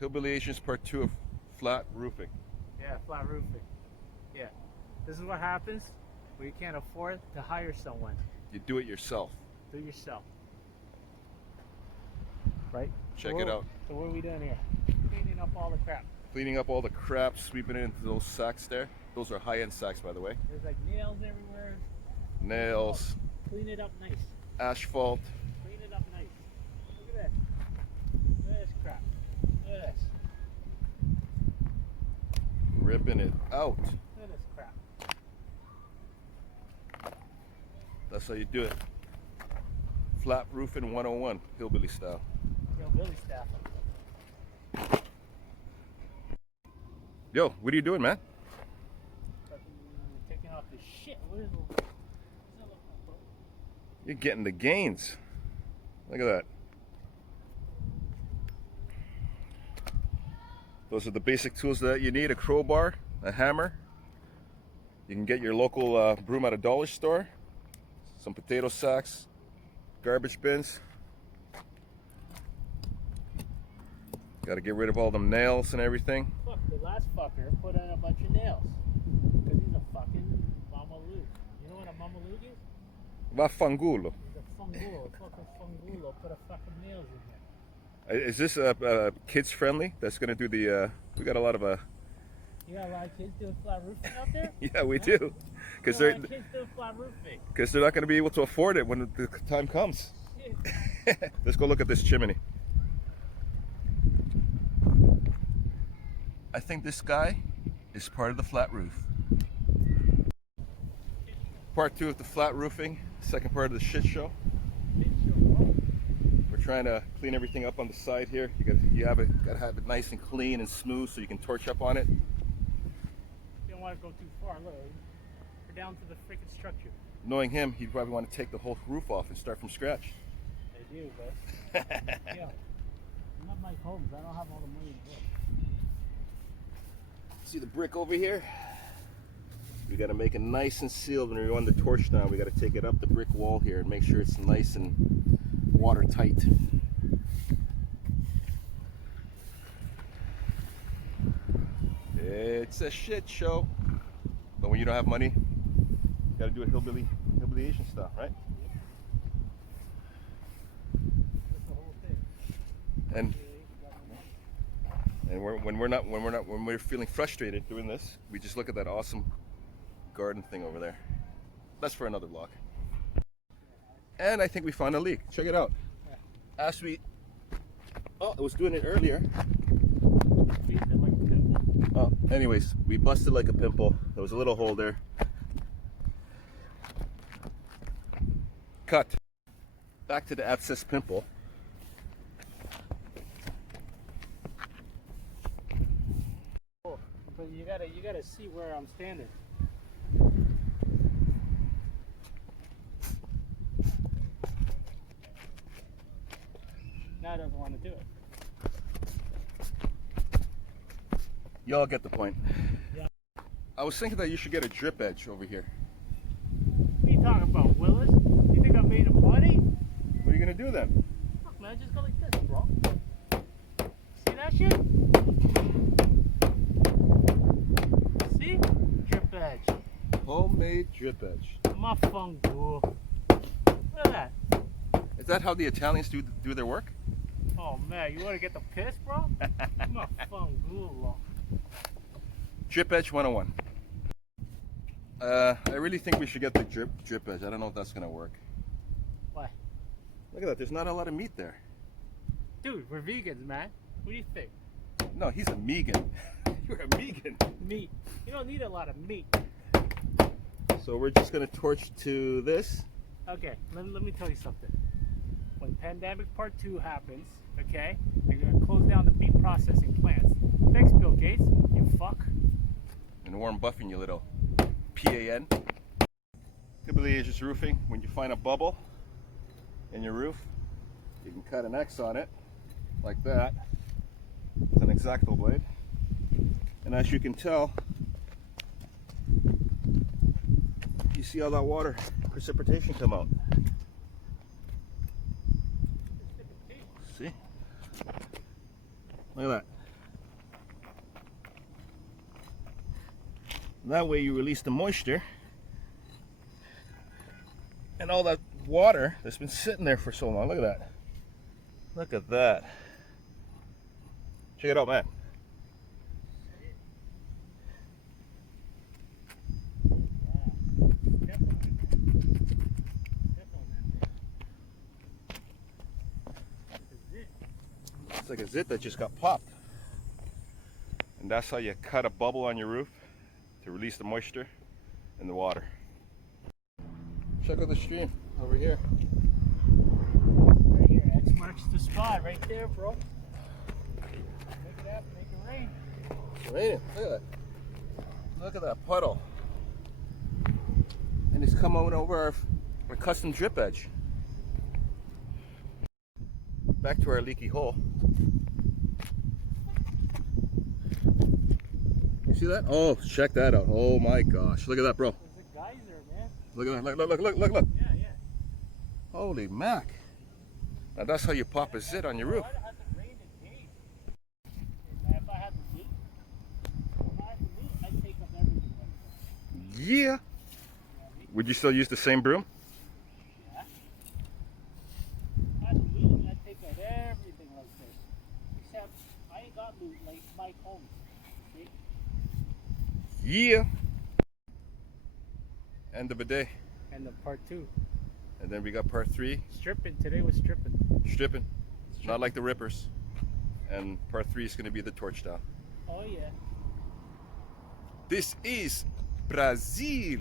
Hillbilly Asians Part 2 of flat roofing. Yeah, flat roofing. Yeah. This is what happens when you can't afford to hire someone. You do it yourself. Do it yourself. Right? Check it out. So what are we doing here? Cleaning up all the crap. Cleaning up all the crap, sweeping it into those sacks there. Those are high-end sacks, by the way. There's like nails everywhere. Nails. Clean it up nice. Asphalt. Clean it up nice. Look at this. Look at this crap. Look at this. Ripping it out. Look at this crap. That's how you do it. Flat roofing 101, hillbilly style. Hillbilly staff. Yo, what are you doing, man? Taking off the shit. What is it? You're getting the gains. Look at that. Those are the basic tools that you need: a crowbar, a hammer. You can get your local broom at a dollar store, some potato sacks, garbage bins. Got to get rid of all them nails and everything. Look, the last fucker put in a bunch of nails. Because he's a fucking mamaluk. You know what a mamaluk is? Vafangulo. He's a fungulo. A fucking fungulo put a fucking nails in there. Is this kids friendly? That's gonna do the. We got a lot of You got a lot of kids doing flat roofing out there? Yeah, we do, because they're kids doing flat roofing. Because they're not gonna be able to afford it when the time comes. Let's go look at this chimney. I think this guy is part of the flat roof. Part 2 of the flat roofing. Second part of the shit show. We're trying to clean everything up on the side here. Gotta have it nice and clean and smooth so you can torch up on it. You don't want to go too far. Look, we're down to the freaking structure. Knowing him, he'd probably want to take the whole roof off and start from scratch. I do, but yeah, I'm not Mike Holmes. I don't have all the money to do it. See the brick over here? We got to make it nice and sealed when we run the torch down. We got to take it up the brick wall here and make sure it's nice and watertight. It's a shit show. But when you don't have money, you got to do it hillbilly Asian style, right? That's the whole thing. And when we're feeling frustrated doing this, we just look at that awesome garden thing over there. That's for another vlog. And I think we found a leak. Check it out. As we, oh, I was doing it earlier. Oh, anyways, we busted like a pimple. There was a little hole there. Cut. Back to the abscess pimple. But you gotta see where I'm standing. Now I don't want to do it. Y'all get the point. Yeah. I was thinking that you should get a drip edge over here. What are you talking about, Willis? You think I made of money? What are you gonna do then? Look, man, just go like this, bro. See that shit? See? Drip edge. Homemade drip edge. My fungu. Look at that. Is that how the Italians do their work? Oh man, you want to get the piss, bro? My fungu. Drip edge 101. I really think we should get the drip edge. I don't know if that's gonna work. Why? Look at that. There's not a lot of meat there. Dude, we're vegans, man. What do you think? No, he's a Megan. You're a Megan. Meat. You don't need a lot of meat. So we're just gonna torch to this. Okay, let me tell you something. When Pandemic Part 2 happens, okay, they're gonna close down the meat processing plants. Thanks, Bill Gates, you fuck. And Warren Buffett, you little PAN. Hillbilly Asians roofing. When you find a bubble in your roof, you can cut an X on it, like that, with an X-Acto blade. And as you can tell, you see all that water precipitation come out. See? Look at that. That way you release the moisture and all that water that's been sitting there for so long. Look at that. Look at that. Check it out, man. It's like a zit that just got popped. And that's how you cut a bubble on your roof to release the moisture and the water. Check out the stream over here. Right here, X marks the spot right there, bro. Make it happen, make it rain. It's raining. Look at that. Look at that puddle. And it's coming over our custom drip edge. Back to our leaky hole. You see that? Oh, check that out. Oh my gosh. Look at that, bro. There's a geyser, man. Look at that. Look. Yeah, yeah. Holy mac. Now that's how you pop a zit on your roof. It hasn't rained in days. If I had the meat, I'd take up everything like that. Yeah. Would you still use the same broom? Yeah. If I had the meat, I'd take out everything like this. Except, I ain't got loot like Mike Holmes. See? Yeah. End of the day. And the part 2. And then we got part 3. Stripping. Today was stripping. Stripping. Not like the rippers. And part 3 is going to be the torch down. Oh, yeah. This is Brazil.